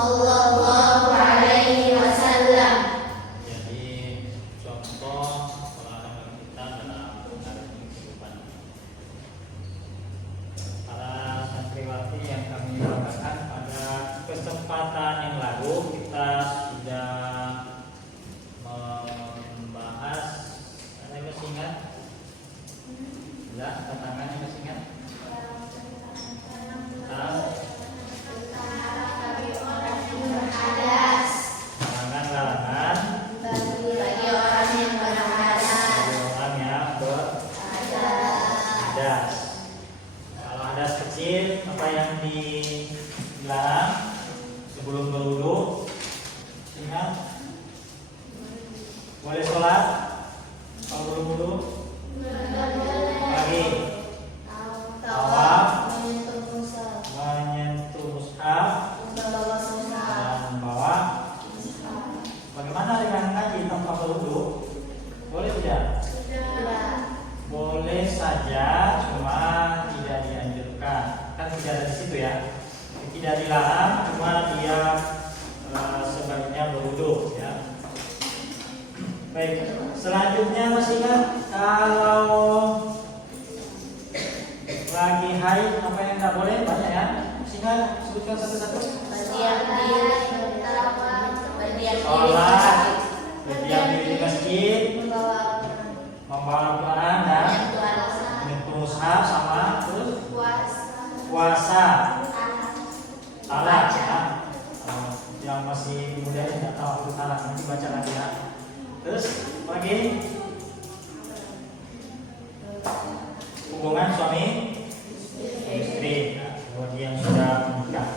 Sallallahu alaihi wasallam. Jadi contoh olahraga kita dalam kehidupan. Para santriwati yang kami banggakan, pada kesempatan yang lalu kita sudah membahas, ada yang masih ingat? Ya, tantangannya masih ingat? Larangan-larangan Bagi orang yang berhadas. bagi orang yang berhadas. Kalau hadas kecil, apa yang dilarang sebelum berwudu? Ingat? Boleh sholat kalau belum wudu? Lagi tawaf, menyentuh mushaf, dan membawa. Bagaimana dengan ngaji tanpa berwudu? Boleh tidak? Boleh saja, cuma tidak dianjurkan. Kan tidak ada di situ ya. Tidak dilarang, cuma dia sebaiknya berwudu ya. Baik, selanjutnya masih ingat kalau lagi haid apa yang tidak boleh? Banyak ya. Masih ingat? Sebutkan satu-satu. Sholat, berdiam diri di masjid, membawa Al-Quran dan menyentuh mushaf, sama terus puasa. Salat ya. Yang masih muda ini tidak tahu itu salat, nanti baca lagi ya. Terus lagi hubungan suami istri bagi yang sudah menikah.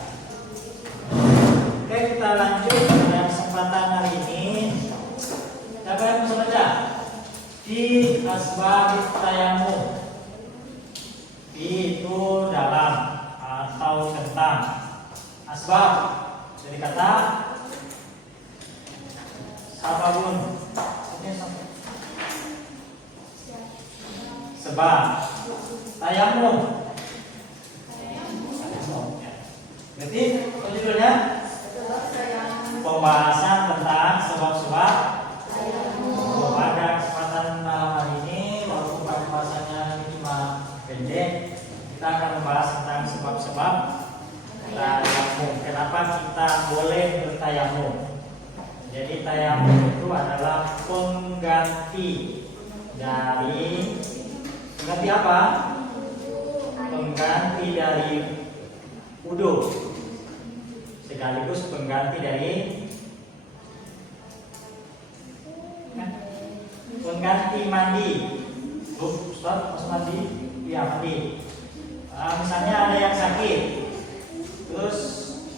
Oke, kita lanjut pada kesempatan hari ini. Siapa yang bisa baca? Fi asbabit tayammum. Fi itu dalam atau tentang. Asbab dari kata sababun. Sebab. Tayammum. Berarti judulnya pembahasan tentang sebab-sebab. Pada kesempatan malam hari ini, walaupun pembahasannya cuma pendek, kita akan membahas tentang sebab-sebab tayamum. Kenapa kita boleh bertayamum? Jadi tayamum itu adalah pengganti dari apa? Pengganti dari wudu, sekaligus pengganti dari pengganti mandi. Ustaz, pas mandi? Iya, mandi. Misalnya ada yang sakit, terus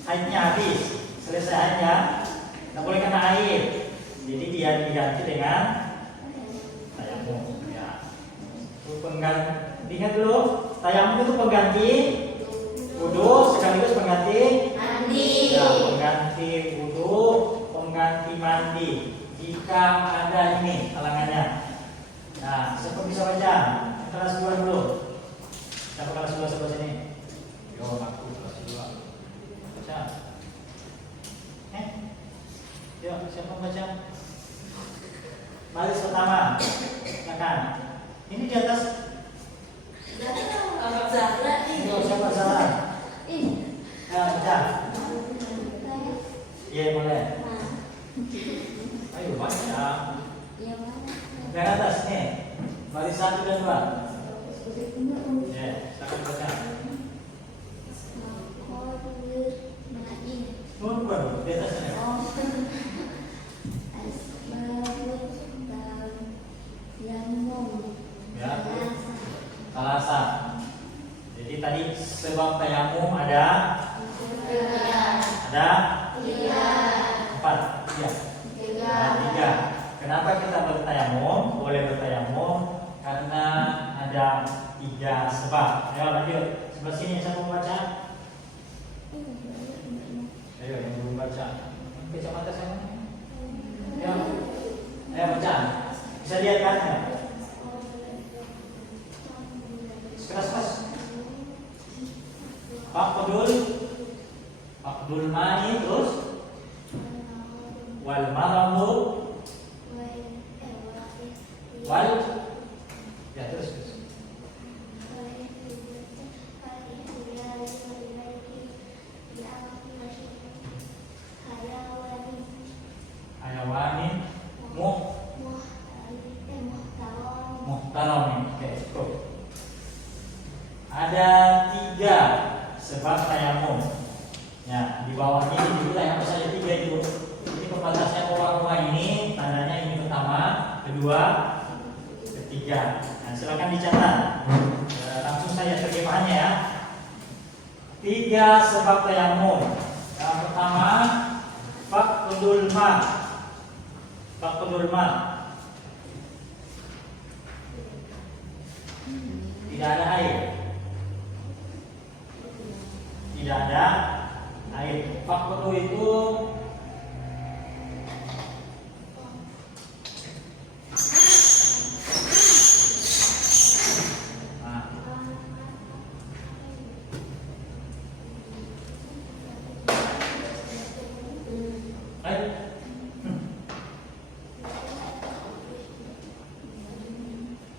haidnya habis, selesai haidnya, tidak boleh kena air, jadi dia diganti dengan tayamum. Ya. Pengganti, ingat dulu, tayamum itu pengganti wudu sekaligus pengganti mandi. Ya, pengganti wudu, pengganti mandi. Jika ada ini halangannya. Nah, siapa bisa baca? Kelas 2 dulu. Siapa kelas 2 sebelah sini? Yo, aku kelas 2. Baca. Yo, siapa baca? Baris pertama. Silakan. Ini di atas. Yo, siapa salah? Ya, baca. Iya, boleh. Ayo baca. Yang atas nih, baris 1 dan 2. Ya, silakan baca. Bukan, di atasnya. Ya, alasan. Jadi tadi sebab tayamum ada 4. Ya. Ada 3. Kenapa kita bertayamum? Boleh bertayamum karena ada 3 sebab. Ayo lanjut. Sebelah sini siapa mau baca? Ayo yang belum baca. Kacamata saya. Ya. Ayo baca. Bisa lihat kan? Keras-keras. Pak Kodul. Pak Fakdul ma'i terus wal maradu wal ya terus. Hayawani muhtaramin. Oke, cukup. Ada 3 sebab tayamum. Ya, di bawahnya itu apa saja 3 itu. Ini pembatasnya rumah ini, tandanya ini pertama, kedua, ketiga. Nah, silakan dicatat. Langsung saja terjemahannya ya. 3 sebab tayamum. Yang pertama, faqdul ma. Faqdul ma. Tidak ada air. Tidak ada air. Faqdu itu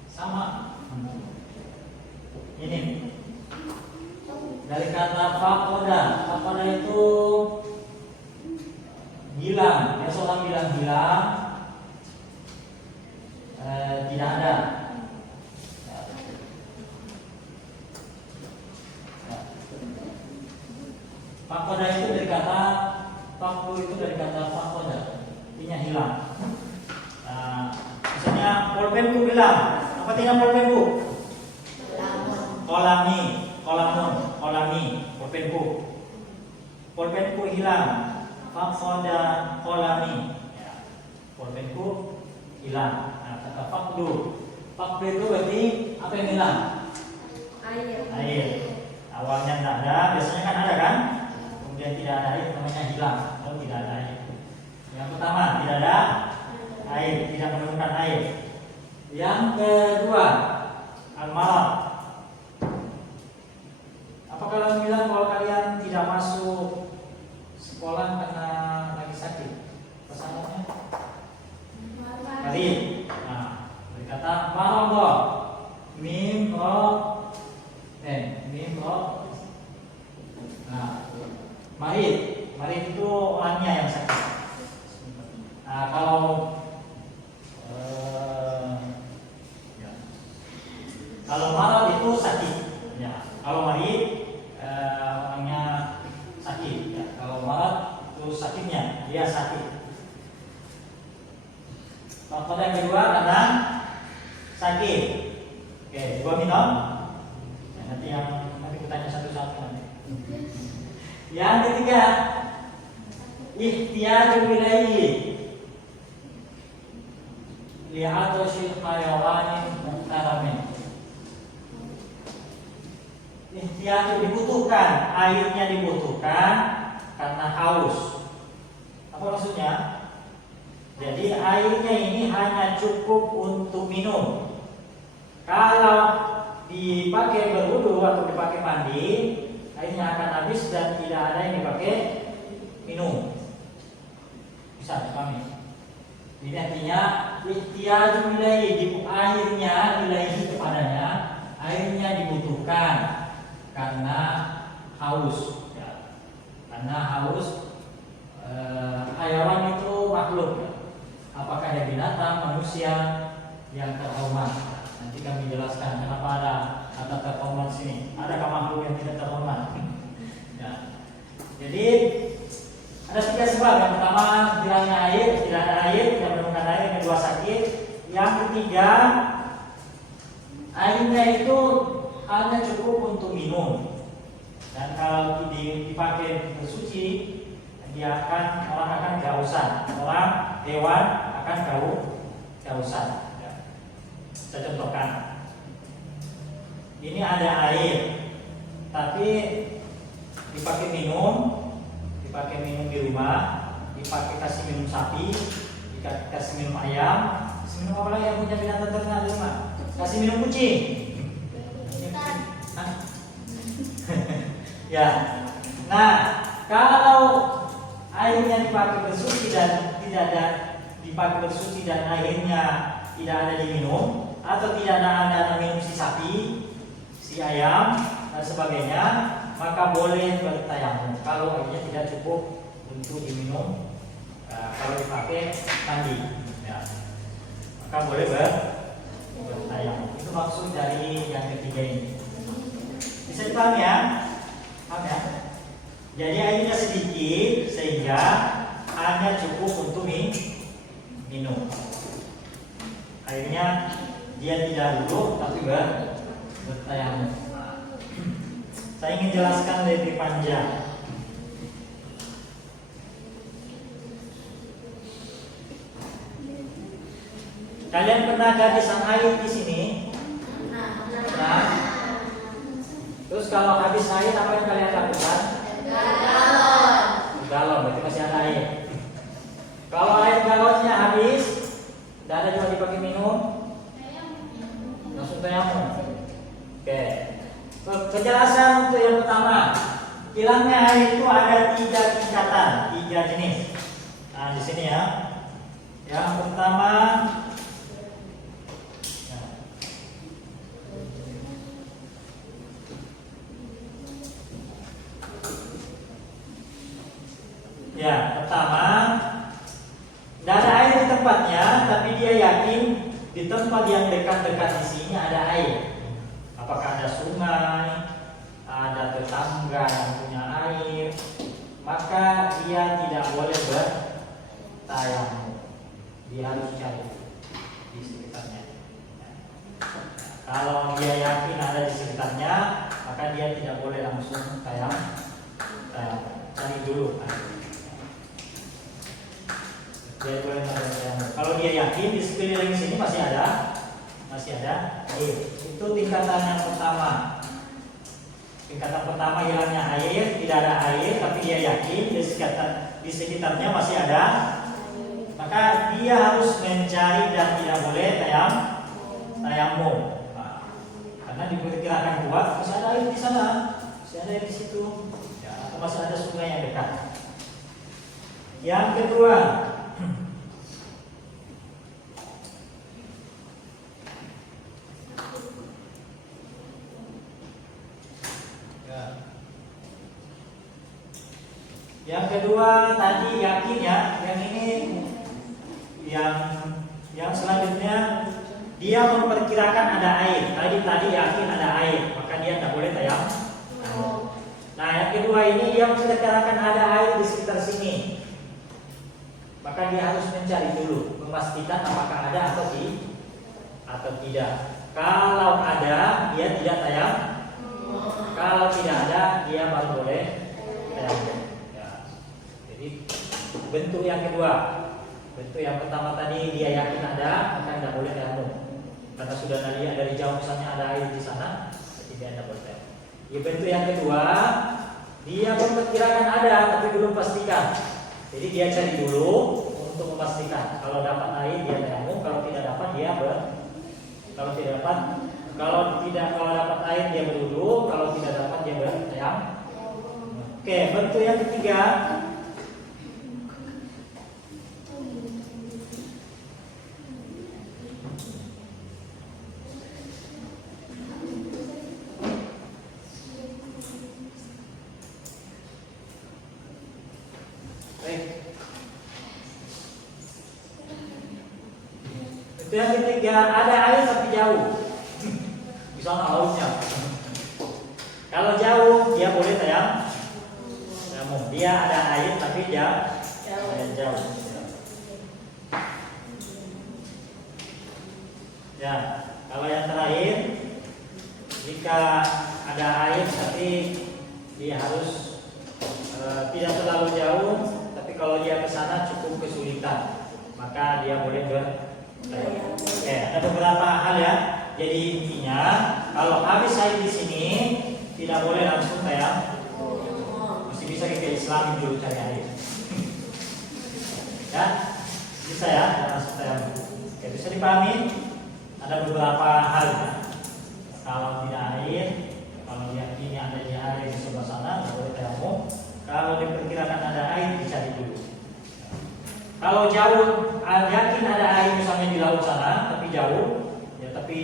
sama. Ini dari kata faqada. Faqada itu hilang. Ya, seorang bilang hilang, tidak ada. Faqada itu dari kata faqdu itu dari kata faqada, artinya hilang. Misalnya pulpenku hilang. Apa artinya pulpenku? Kolami, kolami, pulpenku. Pulpenku hilang. Faqada kolami. Ya, pulpenku hilang. Nah, kata faqdu. Faqdu itu berarti apa yang hilang? Air. Awalnya tidak ada, biasanya kan ada kan? Kemudian tidak ada air, namanya hilang. Atau tidak ada air. Yang pertama, tidak ada air, tidak menemukan air. Yang kedua, al-marad. Apa kalian bilang kalau kalian tidak masuk sekolah karena lagi sakit? Pesanannya? Tadi. Nah, berkata marad. Mim ro Nah, marid itu orangnya yang sakit. Nah, kalau marad itu sakit. Ya, kalau marid orangnya sakit. Ya, kalau marad itu sakitnya, dia sakit. Faktor yang kedua karena sakit. Oke, 2 minum. Nah, nanti kutanya satu-satu nanti. Yang ketiga, ihtiyaju ilaihi li'atashi hayawanin muhtaramin. Ihtiyaju dibutuhkan, airnya dibutuhkan karena haus. Apa maksudnya? Jadi airnya ini hanya cukup untuk minum. Kalau dipakai berwudu atau dipakai mandi, airnya akan habis dan tidak ada yang dipakai minum. Bisa dipahami? Ini artinya ihtiyaju ilaihi, airnya ilaihi kepadanya, airnya dibutuhkan karena haus. Ya. Karena haus, hayawan itu makhluk. Ya. Apakah dia binatang, manusia yang terhormat? Nanti kami jelaskan kenapa ada kata terhormat sini. Adakah makhluk yang tidak terhormat? Ya. Jadi ada 3 sebab. Yang pertama hilangnya air, tidak ada air, tidak menemukan air. Yang kedua sakit. Yang ketiga airnya itu hanya cukup untuk minum. Dan kalau dipakai bersuci, orang akan kehausan. Orang, hewan akan kehausan. Saya contohkan. Ini ada air, tapi dipakai minum di rumah, dipakai kasih minum sapi, kasih minum ayam, kasih minum apa lagi yang punya binatang ternak di rumah? Kasih minum kucing. Ya. Nah, kalau airnya dipakai bersuci dan tidak ada dipakai bersuci dan airnya tidak ada diminum, atau tidak ada minum si sapi, si ayam dan sebagainya, maka boleh bertayamum kalau airnya tidak cukup untuk diminum. Kalau dipakai mandi, ya, maka boleh bertayamum. Itu maksud dari yang ketiga ini. Bisa dipahami ya? Paham ya? Jadi airnya sedikit sehingga hanya cukup untuk minum. Airnya dia tidak duduk tapi bertayamum. Saya ingin jelaskan lebih panjang. Kalian pernah kehabisan air di sini? Nah, terus kalau habis air apa yang kalian lakukan? Galon, berarti masih ada air. Kalau air galonnya habis, tidak ada cuma dipakai minum, langsung tayamum. Oke. Penjelasan untuk yang pertama, hilangnya air itu ada 3 tingkatan, 3 jenis. Nah di sini ya. Yang pertama, pertama, tidak ada air di tempatnya, tapi dia yakin di tempat yang dekat-dekat di sini ada air. Apakah ada sungai, ada tetangga yang punya air, maka dia tidak boleh bertayamum. Dia harus cari di sekitarnya. Kalau dia yakin ada di sekitarnya, maka dia tidak boleh langsung tayamum. Cari dulu. Dia boleh tayamum. Kalau dia yakin di sekeliling sini masih ada air. Itu tingkatan yang pertama. Tingkatan pertama hilangnya air, tidak ada air, tapi dia yakin di sekitarnya masih ada. Maka dia harus mencari dan tidak boleh tayamum. Karena diperkirakan kuat masih ada air di sana, masih ada air di situ, ya, atau masih ada sungai yang dekat. Yang kedua, tadi yakin ya, yang ini yang selanjutnya dia memperkirakan ada air. Tadi yakin ada air, maka dia tidak boleh tayamum. Nah, yang kedua ini dia memperkirakan ada air di sekitar sini, maka dia harus mencari dulu, memastikan apakah ada atau tidak. Kalau ada, dia tidak tayamum. Kalau tidak ada, dia baru boleh tayamum. Jadi bentuk yang kedua, bentuk yang pertama tadi dia yakin ada, maka tidak boleh tayamum. Karena sudah lihat dari jauh misalnya ada air di sana, jadi dia tidak boleh tayamum. Ya, bentuk yang kedua, dia memperkirakan ada tapi belum pastikan. Jadi dia cari dulu untuk memastikan. Kalau dapat air dia tayamum, kalau tidak dapat dia kalau dapat air dia berwudu, kalau tidak dapat dia bertayamum. Oke, bentuk yang ketiga. Itu yang ketiga, ada air tapi jauh. Misalnya lautnya. Kalau jauh dia boleh tayamum. Dia ada air tapi jauh. Ya, kalau yang terakhir, jika ada air tapi dia harus tidak terlalu jauh, tapi kalau dia ke sana cukup kesulitan, maka dia boleh Oke, ada beberapa hal ya. Jadi intinya, kalau habis air di sini tidak boleh langsung tayamum. Mesti bisa kita Islami dulu cari air. Ya, bisa ya, langsung tayamum. Oke, bisa dipahami? Ada beberapa hal. Kalau tidak air, kalau yang ini ada di air di sebelah sana, tidak boleh tayamum. Kalau jauh, yakin ada air misalnya di laut sana, tapi jauh, ya tapi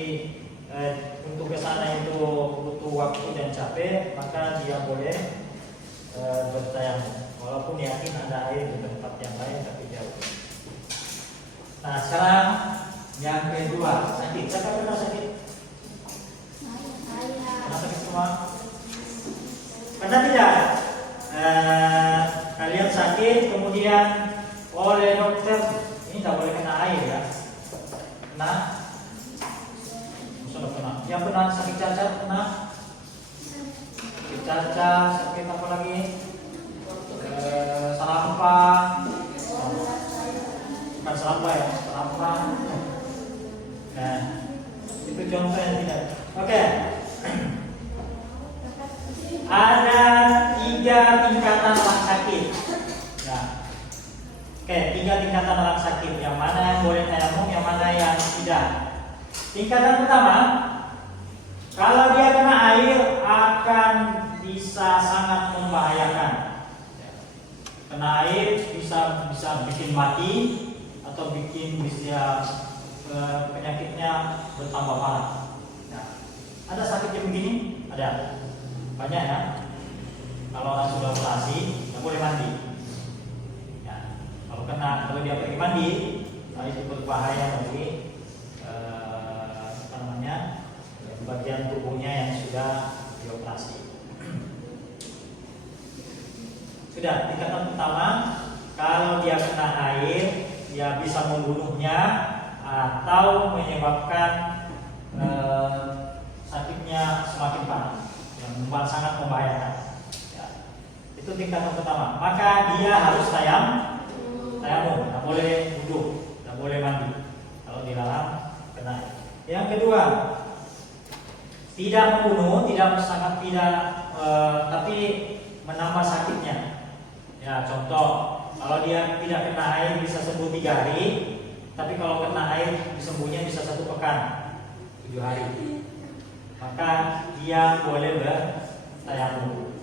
untuk ke sana itu butuh waktu dan capek, maka dia boleh bertayamum, walaupun yakin ada air di tempat yang lain tapi jauh. Nah sekarang yang kedua, sakit. Siapa pernah sakit? Pernah sakit semua? Pernah tidak? Kalian sakit kemudian oleh dokter, ini tidak boleh kena air ya. Kena? Sudah pernah. Yang pernah sakit cacat pernah? Sakit cacat, sakit apa lagi? Sarampa. Bukan sarampa ya, sarampa. Nah, itu contoh yang tidak. Oke. Ada 3 tingkatan orang sakit. Nah, oke, 3 tingkatan orang sakit. Yang mana yang boleh tayamum, yang mana yang tidak. Tingkatan pertama, kalau dia kena air akan bisa sangat membahayakan. Kena air bisa bikin mati atau bikin bisa penyakitnya bertambah parah. Nah, ada sakit yang begini? Ada. Banyak ya. Kalau orang sudah operasi, nggak boleh mandi. Ya, kalau dia pergi mandi, itu berbahaya bagi bagian tubuhnya yang sudah dioperasi. Sudah, tingkatan pertama, kalau dia kena air, ya bisa membunuhnya atau menyebabkan sakitnya semakin parah, yang sangat membahayakan. Ya, itu tingkatan pertama. Maka dia harus tayamum, tidak boleh wudhu, tidak boleh mandi kalau dilarang kena air. Yang kedua, tidak membunuh, tapi menambah sakitnya. Ya, contoh, kalau dia tidak kena air bisa sembuh 3 hari, tapi kalau kena air sembuhnya bisa 1 pekan, 7 hari. Maka dia boleh bertayamum,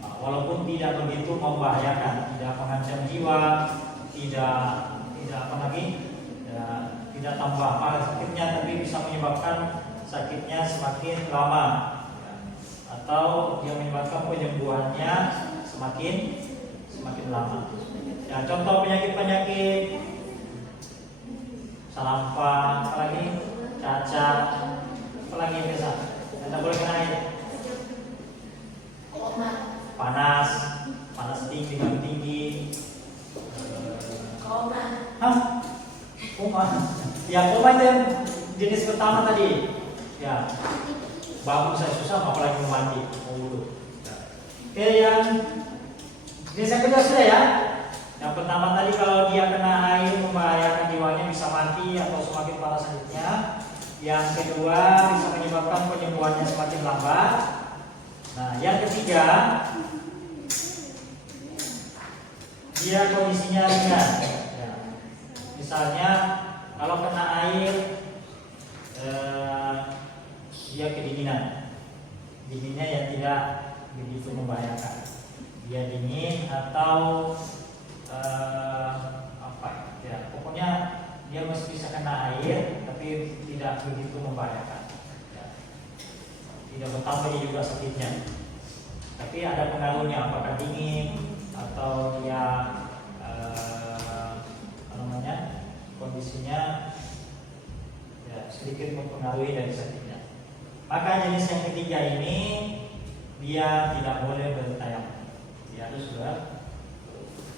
walaupun tidak begitu membahayakan, tidak mengancam jiwa, tidak apa lagi, tidak tambah parah sakitnya, tapi bisa menyebabkan sakitnya semakin lama, atau dia menyebabkan penyembuhannya semakin lama. Ya, contoh penyakit sarampa, apalagi cacat, apalagi biasa, tidak boleh kena air. Panas tinggi, demam tinggi. Koma. Ya, koma itu jenis pertama tadi. Ya, bangun saya susah, apalagi mau mandi, mau wudhu. Oke, yang jenis yang kedua sudah ya. Yang pertama tadi kalau dia kena air membahayakan jiwanya, bisa mati atau semakin parah sakitnya. Yang kedua bisa menyebabkan penyembuhannya semakin lambat. Nah, yang ketiga, dia kondisinya ringan. Ya. Misalnya kalau kena air dia kedinginan, dinginnya yang tidak begitu membahayakan, dia dingin atau pokoknya dia masih bisa kena air tapi tidak begitu membahayakan, ya. Tidak bertambah juga sakitnya, tapi ada pengaruhnya, apakah dingin atau dia kondisinya ya sedikit mempengaruhi dari sakitnya. Maka jenis yang ketiga ini dia tidak boleh bertayamum, dia harus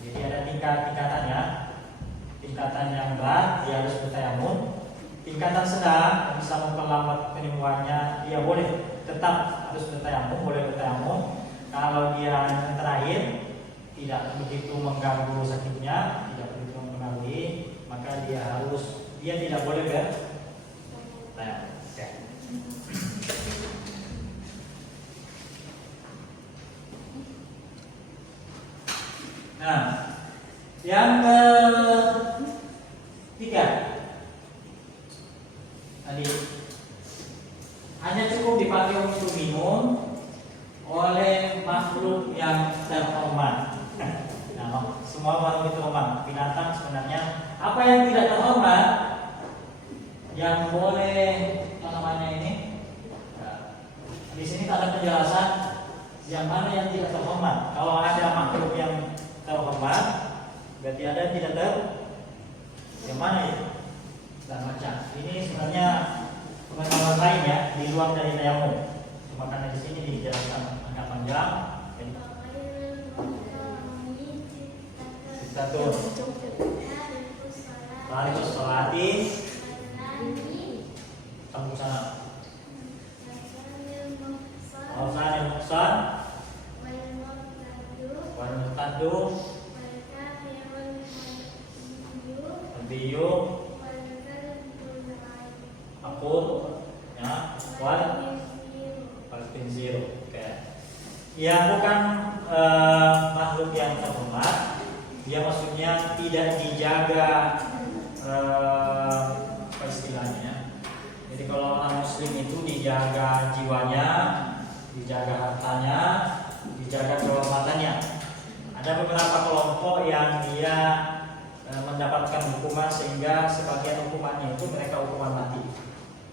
jadi ada tingkatannya. Tingkatan yang berat dia harus bertayamum, tingkatan sedang bisa memperlambat penyembuhannya, dia boleh tetap harus bertayamum, boleh bertayamum. Kalau dia yang terakhir tidak begitu mengganggu sakitnya, tidak begitu mempengaruhi, maka dia tidak boleh bertayamum. Nah, yang ketiga tadi hanya cukup dipakai untuk minum oleh makhluk yang terhormat. Nah, semua makhluk terhormat, binatang sebenarnya Yang mana yang tidak terhormat? Kalau ada makhluk yang terhormat, berarti ada yang tidak yang mana itu? Dan macam ini sebenarnya pengenalan lain ya, di luar dari tayamum. Cuma karena di sini dijelaskan agak panjang. Kita tuh Tarikus sholati kamu sana Al-Sanil Muqsan Wal Muqaddu Al-Biyu Akul ya, Wal Al-Finzir. Ya bukan makhluk yang terhormat. Dia maksudnya tidak dijaga apa istilahnya. Jadi kalau orang muslim itu dijaga jiwanya, dijaga hartanya, dijaga kehormatannya. Ada beberapa kelompok yang dia mendapatkan hukuman sehingga sebagian hukumannya itu mereka hukuman mati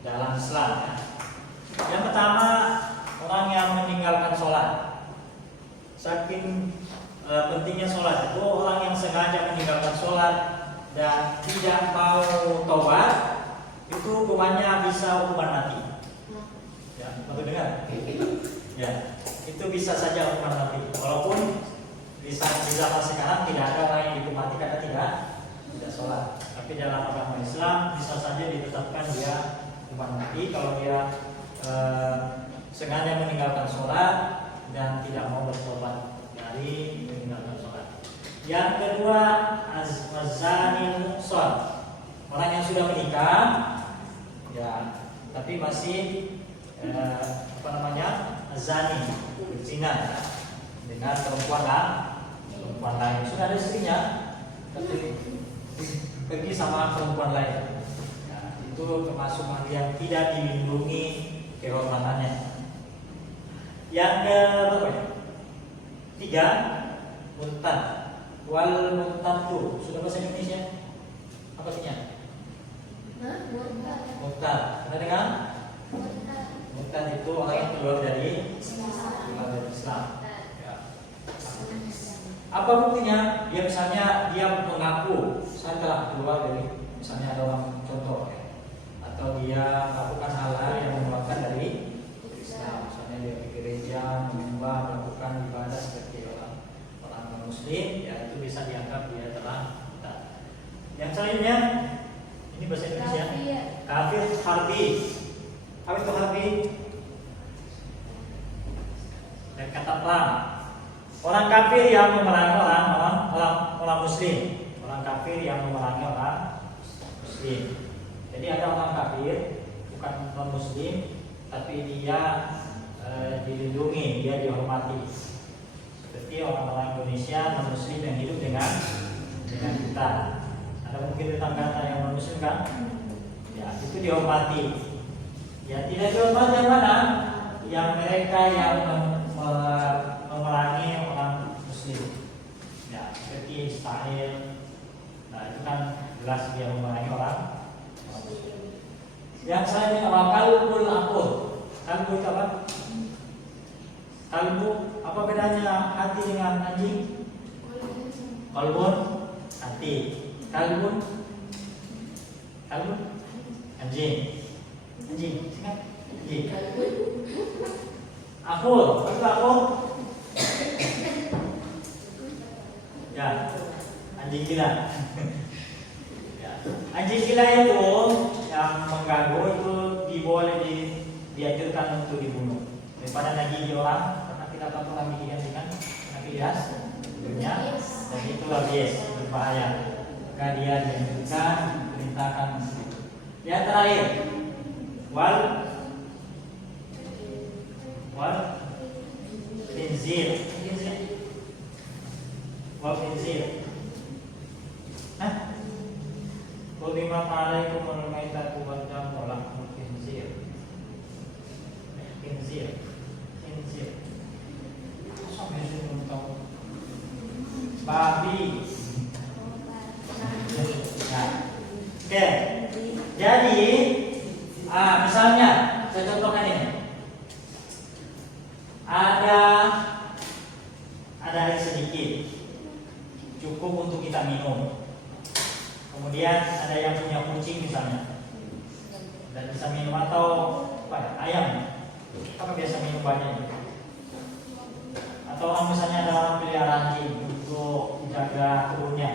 dalam Islam ya. Yang pertama, orang yang meninggalkan sholat. Saking pentingnya sholat itu, orang yang sengaja meninggalkan sholat dan tidak mau taubat, itu hukumannya bisa hukuman mati. Ya, baru dengar? Ya, itu bisa saja hukuman mati. Walaupun di zaman sekarang tidak ada orang yang dihukum mati karena tidak sholat. Tapi dalam agama Islam bisa saja ditetapkan dia hukuman mati kalau dia sengaja meninggalkan sholat dan tidak mau bertobat dari meninggalkan sholat. Yang kedua, az-zanil muhsan, orang yang sudah menikah, ya, tapi masih zani, berzina ya, dengan perempuan lain. Sudah ada istrinya, tapi pergi sama perempuan lain. Ya, itu termasuk hal yang tidak dilindungi kehormatannya. Yang ketiga, muntad. Wal muntadu, sudah bahasa Indonesia? Apa sihnya? Muntad. Pernah dengar? Muntad itu orang yang keluar dari Islam. Ya. Apa buktinya? Dia misalnya dia mengaku saya telah keluar dari, misalnya ada orang contoh, ya, atau dia melakukan hal-hal yang mengeluarkan dari Islam. Misalnya dia ke gereja, menyembah, melakukan ibadah seperti orang Muslim, ya itu bisa dianggap dia telah murtad. Yang selanjutnya, ini bahasa Indonesia, kafir harbi. Apa itu harbi? Dari kata perang. Orang kafir yang memerangi orang Muslim. Orang kafir yang memerangi orang Muslim. Jadi ada orang kafir bukan non Muslim, tapi dia dilindungi, dia dihormati. Seperti orang-orang Indonesia non Muslim yang hidup dengan kita. Ada mungkin tetangga yang non Muslim kan? Ya, itu dihormati. Ya, tidak dihormati yang mana? Yang mereka yang memerangi orang Muslim. Ya, seperti Israel. Nah, itu kan jelas dia memerangi orang Muslim. Yang saya apa? Kalbul akul. Kalbu itu apa? Kalbu, apa bedanya hati dengan anjing? Kalbun, hati. Kalbun, anjing. Anjing, kan? Anjing. Akul, apa itu akul? Ya, anjing gila. Ya. Anjing gila itu yang mengganggu itu dianjurkan untuk dibunuh daripada nagih orang, karena tidak apa orang digantikan nagias dunia, dan itu rabies berbahaya, maka dia dianjurkan perintahkan. Yang terakhir, wal khinzir. Wal khinzir. Qulima alaikum al-maitatu wad damu wa lahmul khinzir. Khinzir. Sampai sini tahu. Babi. Nah. Oke. Jadi, misalnya saya contohkan ini. Ada kita minum. Kemudian ada yang punya kucing misalnya, dan bisa minum, atau apa, ayam, apa biasa minum banyak. Atau misalnya ada orang pelihara anjing untuk jaga kebunnya,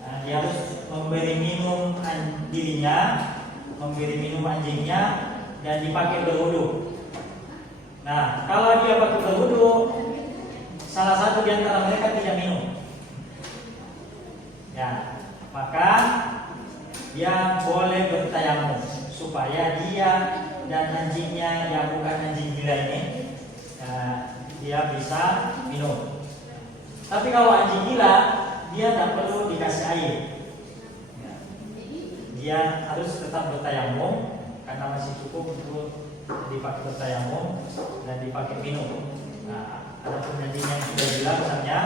nah, dia harus memberi minum dirinya, memberi minum anjingnya, dan dipakai berwudu. Nah, kalau dia pakai berwudu, salah satu di antara mereka tidak minum, ya, maka dia boleh bertayamum supaya dia dan anjingnya yang bukan anjing gila ini, dia bisa minum. Tapi kalau anjing gila, dia tak perlu dikasih air, dia harus tetap bertayamum karena masih cukup untuk dipakai bertayamum dan dipakai minum. Nah, ada anjing yang sudah gila misalnya,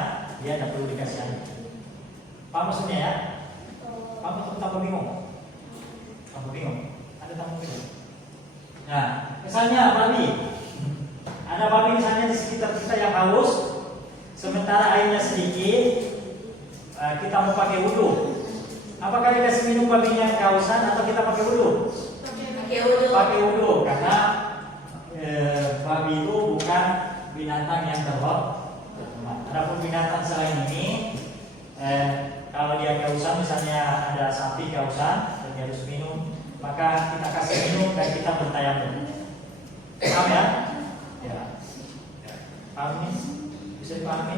dia tak perlu dikasih air. Paham maksudnya ya? Paham atau tambah bingung? Tambah bingung? Ada tambah bingung? Nah, misalnya babi. Ada babi misalnya di sekitar kita yang haus, sementara airnya sedikit, kita mau pakai wudu. Apakah dikasih minum babinya yang kehausan atau kita pakai wudu? Pakai wudu, karena babi itu bukan binatang yang terhormat. Adapun binatang selain ini, kalau dia kehausan, misalnya ada sapi kehausan dan dia harus minum, maka kita kasih minum dan kita bertayamum. Paham ya? Ya. Paham nih? Bisa dipahami?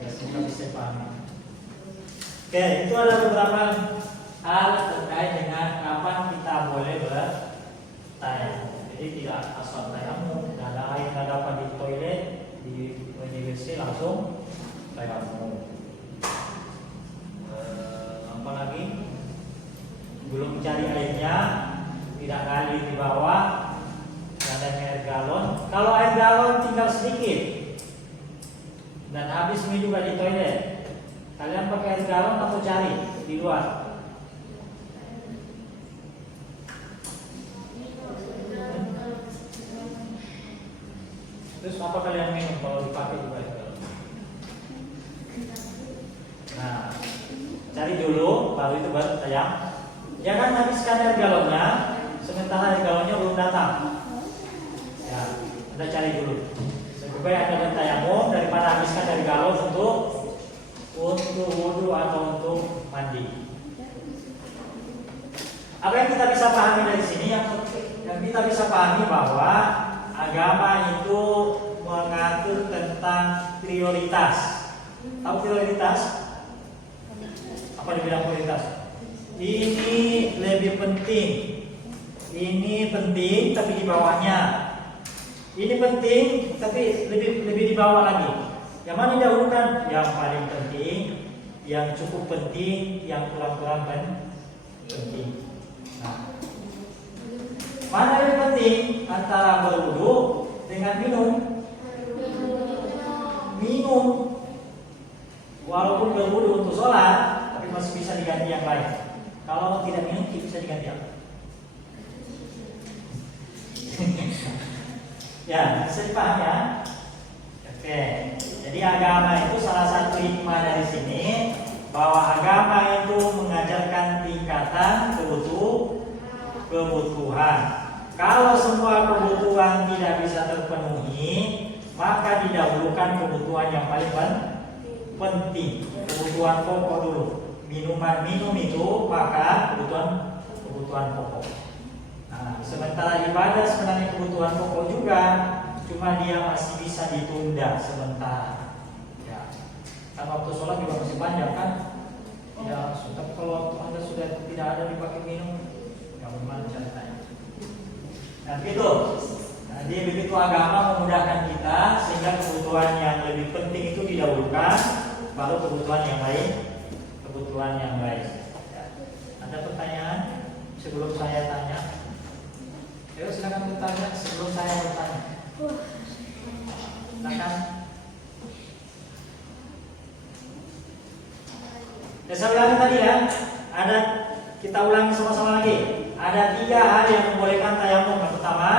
Ya, semoga bisa dipahami. Oke, itu ada beberapa hal terkait dengan kapan kita boleh bertayamum. Jadi tidak asal tayamum, tidak ada air, tidak dapat di toilet, di WC langsung tayamum. Apa lagi? Belum cari airnya, tidak gali di bawah, ada air galon. Kalau air galon tinggal sedikit dan habis ini juga di toilet, kalian pakai air galon atau cari di luar? Terus apa kalian minum kalau dipakai juga air galon? Nah, cari dulu, baru itu baru tayang. Jangan habiskan air galonnya, sementara air galonnya belum datang. Ya, Anda cari dulu. Supaya Anda bertayamum daripada habiskan air galon untuk wudu atau untuk mandi. Apa yang kita bisa pahami dari sini? Yang kita bisa pahami bahwa agama itu mengatur tentang prioritas. Tahu prioritas? Apa dibilang prioritas? Ini lebih penting. Ini penting tapi di bawahnya. Ini penting tapi lebih di bawah lagi. Yang mana didahulukan? Yang paling penting, yang cukup penting, yang kurang-kurang penting. Nah, mana yang penting antara berwudu dengan minum? Minum. Walaupun berwudu untuk sholat, tapi masih bisa diganti yang lain. Kalau tidak minum, bisa diganti apa? Ya, bisa dipahami ya? Oke, jadi agama itu salah satu hikmah dari sini, bahwa agama itu mengajarkan tingkatan kebutuhan. Kalau semua kebutuhan tidak bisa terpenuhi, maka didahulukan kebutuhan yang paling penting, kebutuhan pokok dulu. Minum itu maka kebutuhan pokok. Nah, sementara ibadah sebenarnya kebutuhan pokok juga, cuma dia masih bisa ditunda sementara. Ya, kan waktu sholat juga masih panjang kan? Ya, tapi kalau waktu Anda sudah tidak ada dipakai minum, ya bagaimana ceritanya? Dan itu, jadi begitu agama memudahkan kita sehingga kebutuhan yang lebih penting itu didahulukan, baru kebutuhan yang lain. Ya. Ada pertanyaan sebelum saya tanya? Ayo silakan bertanya sebelum saya bertanya. Silakan. Ya, saya ulangi tadi ya. Kita ulangi sama-sama lagi. Ada 3 hal yang membolehkan tayamum. Yang pertama,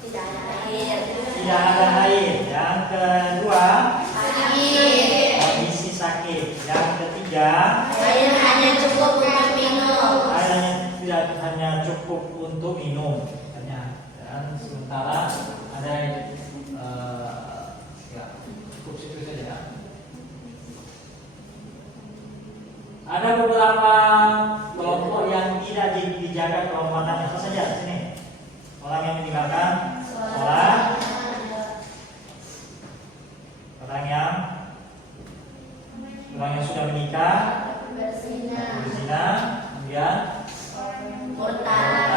Tidak ada air. tidak ada air. Yang kedua, Sakit. kondisi sakit. Yang Air hanya cukup untuk minum. Airnya tidak hanya cukup untuk minum. Dan sementara ada ya cukup situ saja ya. Ada beberapa kelompok yang tidak dijaga kehormatannya. Apa saja sini? Orang yang meninggalkan sholat, orang yang sudah menikah, berzina, kemudian Murtad.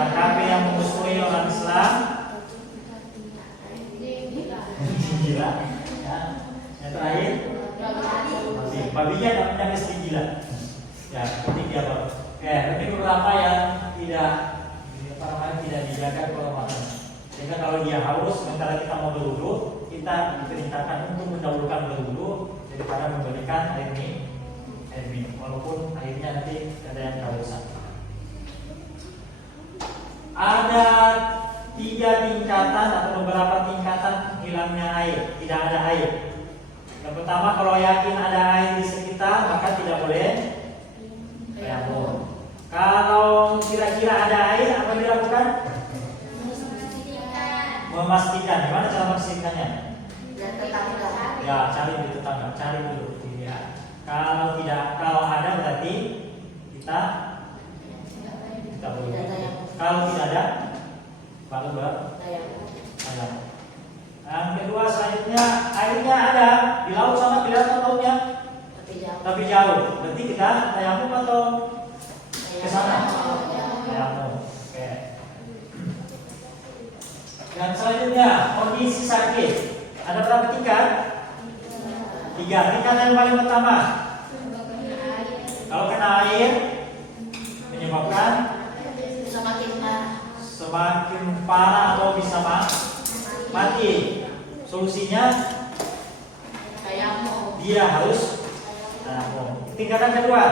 orang kafir yang memusuhi orang Islam, gila. Ya. Yang terakhir, babinya yang mesti gila. Ya, ketiga Pak. Tapi beberapa yang tidak dijaga kehormatan. Sehingga kalau dia haus, sementara kita mau berwudu, kita diperintahkan untuk mendahulukan berwudu daripada memberikan air minum, walaupun airnya nanti ada yang kehausan. Ada 3 tingkatan atau beberapa tingkatan hilangnya air, tidak ada air. Yang pertama, kalau yakin ada air di sekitar, maka tidak boleh tayamum. Kalau kira-kira ada air, apa dilakukan? Memastikan. Gimana cara memastikannya? Ya, cari di tetangga, cari dulu. Ya. Kalau ada berarti kita boleh. Kalau tidak ada, baru bertayamum. Yang kedua, selanjutnya airnya ada di laut sana, kelihatan lautnya, tapi jauh. Berarti kita tayamum atau ke sana? Tayamum. Oke. Dan selanjutnya, kondisi sakit. Ada berapa tingkat? 3. Tingkatan yang paling pertama, kalau kena air menyebabkan semakin parah atau bisa mati. Solusinya dia harus tayamum. Tingkatan kedua,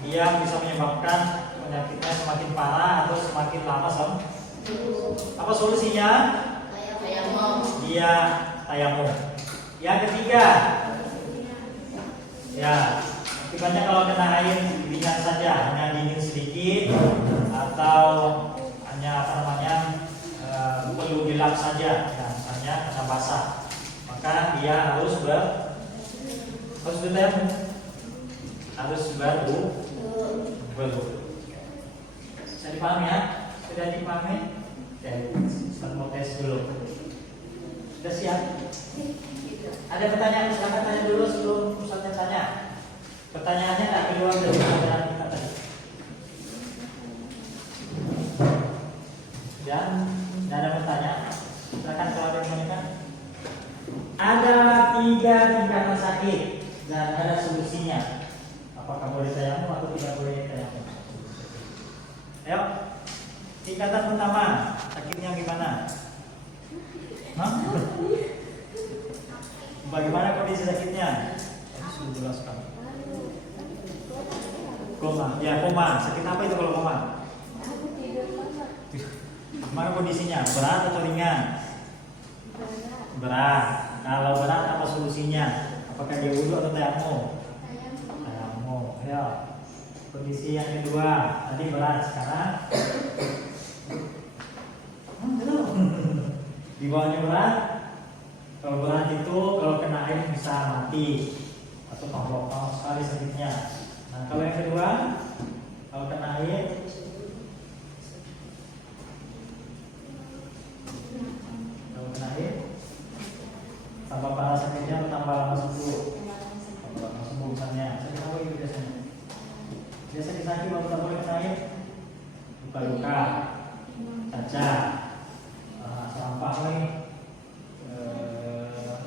dia bisa menyebabkan penyakitnya semakin parah atau semakin lama apa solusinya? Dia tayamum. Yang ketiga, ya akibatnya kalau kena air ringan saja, hanya dingin sedikit atau hanya perlu dilap saja, ya, misalnya kena basah, maka dia harus bertayamum, harus berwudu. Bisa dipahami ya? Sudah dipahami? Oke, kita mau tes dulu. Sudah siap? Ada pertanyaan? Silakan tanya dulu sebelum Ustaznya tanya. Pertanyaannya tak keluar dari pelajaran kita tadi. Dan tidak ada pertanyaan. Silakan kalau ada yang menanyakan. Ada 3 tingkatan sakit dan ada solusinya. Apakah boleh tayamum atau tidak boleh tayamum? Ayo. Tingkatan pertama, sakitnya gimana? Hah? Bagaimana kondisi sakitnya? Sudah jelaskan. Koma, ya koma. Sakit apa itu kalau koma? Gimana kondisinya? Berat atau ringan? Berat. Kalau berat apa solusinya? Apakah dia wudu atau tayamum? Tayamum. Ya. Kondisi yang kedua, tadi berat, sekarang di bawahnya berat. Kalau berat itu kalau kena air bisa mati atau panas sekali sakitnya. Nah, kalau yang kedua, kalau kena air tambah parah sakitnya atau tambah lama sembuh? Tambah lama sembuh misalnya. Sakit apa itu biasanya? Biasa sakit waktu tak boleh kena air, luka-luka, cacat, sampah lagi,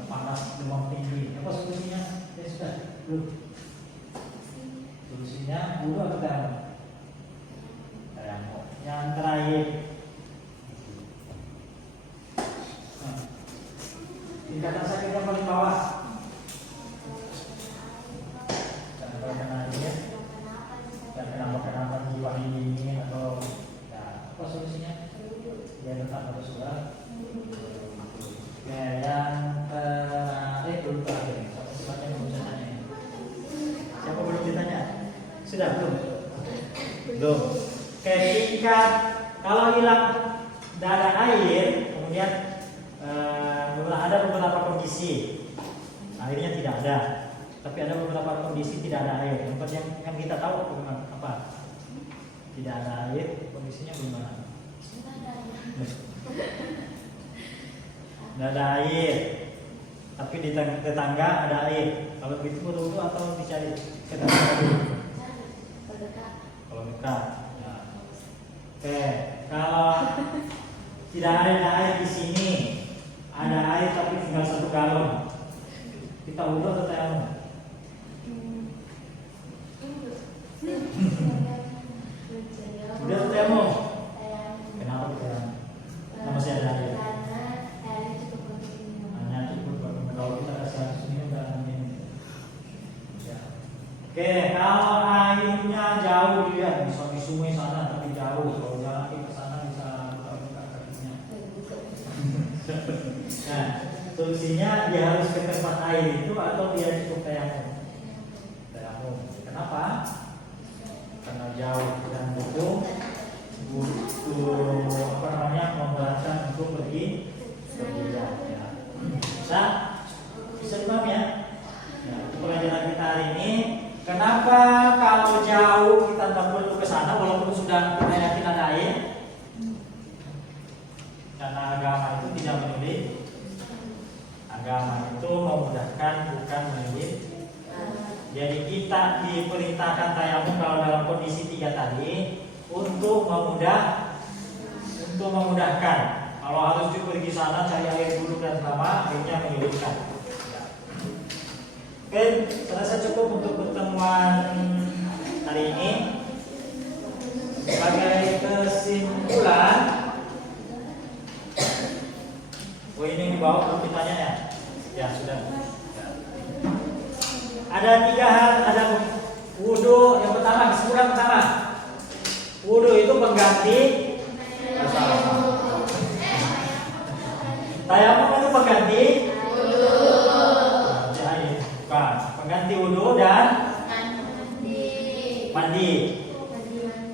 panas, demam tinggi. Apa solusinya? Ya sudah, belum. Solusinya wudu atau tayamum? Tayamum. Yang terakhir, tingkatan sakit yang paling bawah. Kalau kena air, dan kenapa jiwa ini atau ya, apa solusinya? Ya tetap harus sholat. Ya, yang Sudah belum? Belum. Ketika kalau hilang tidak ada air, kemudian ada beberapa kondisi airnya tidak ada, tapi ada beberapa kondisi tidak ada air. Yang kita tahu apa? Tidak ada air, kondisinya gimana? Tidak ada air, tapi di tetangga ada air. Kalau begitu betul atau dicari tetangga dulu? Kalau dekat. Ya. Oke, kalau tidak ada air di sini, ada air tapi tinggal 1 galon. Kita wudhu atau tayamum? Udah atau tayamum? Kenapa tayamum? Karena masih ada air. Hanya cukup kalau kita kasih air sini udah ini. Ya. Oke, kalau airnya jauh dilihat, bisa di sungai sana tapi jauh. Kalau jalan ke sana bisa buka kakinya. Nah, solusinya dia harus ke tempat air itu atau dia cukup tayamum? Tayamum. Kenapa? Karena jauh dan butuh memberatkan untuk pergi jauh. Ya. Bisa dipahami ya? Ya, itu pelajaran kita hari ini. Kenapa kalau jauh kita tidak perlu ke sana walaupun sudah kita yakin ada air? Karena agama itu tidak menyulit. Agama itu memudahkan, bukan menyulit. Jadi kita diperintahkan tayamum kalau dalam kondisi 3 tadi untuk memudahkan. Kalau harus pergi sana cari air dulu dan lama, akhirnya menyulitkan. Oke, selesai cukup untuk pertemuan hari ini. Sebagai kesimpulan, ini dibawa belum ditanya ya? Ya sudah. Ada 3 hal, ada wudhu. Yang pertama, kesimpulan pertama, wudhu itu pengganti tayamum itu pengganti bukan pengganti wudhu dan mandi.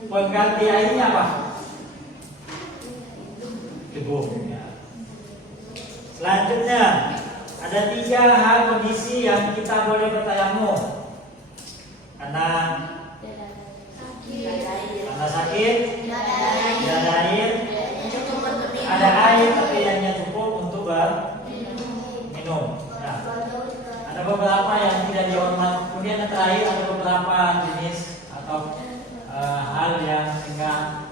Pengganti airnya apa? Teguh. Selanjutnya ada 3 hal kondisi yang kita boleh bertayamum. Karena sakit, tidak ada air, ada air tapi hanya cukup untuk berminum. Nah, ada beberapa yang tidak dihormat. Kemudian yang terakhir ada beberapa jenis atau hal yang sehingga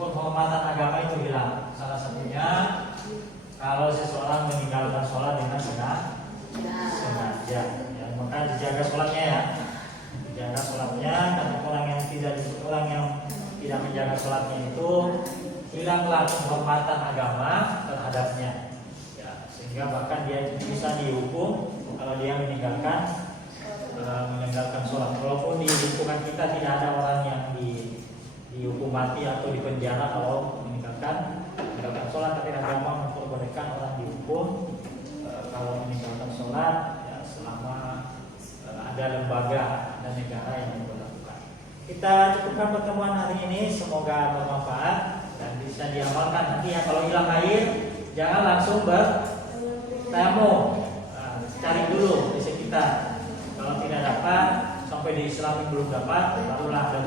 penghormatan agama itu hilang. Salah satunya kalau seseorang meninggalkan sholat dengan sengaja, ya, maka dijaga sholatnya ya, dijaga sholatnya. Karena orang yang tidak menjaga sholatnya itu hilanglah penghormatan agama terhadapnya, ya, sehingga bahkan dia bisa dihukum kalau dia meninggalkan sholat. Walaupun di lingkungan kita tidak ada orang yang dihukum mati atau dipenjara kalau meninggalkan sholat, tapi agama memperbolehkan orang dihukum kalau meninggalkan sholat, ya, selama ada lembaga dan negara yang memperlakukan. Kita cukupkan pertemuan hari ini, semoga bermanfaat dan bisa diamalkan. Nanti ya, kalau hilang air jangan langsung bertayamum, cari dulu di sekitar. Kalau tidak dapat, sampai di Islam belum dapat, barulah ada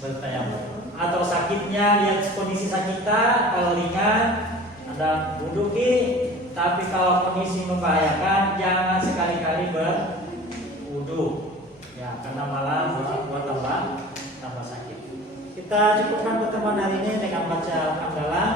bertayamum. Atau sakitnya, lihat kondisi sakit kita. Kalau ringan ada wudhu, tapi kalau kondisi membahayakan jangan sekali-kali berwudhu, ya, karena malah buat tambah sakit. Kita cukupkan pertemuan hari ini dengan baca alhamdulillah.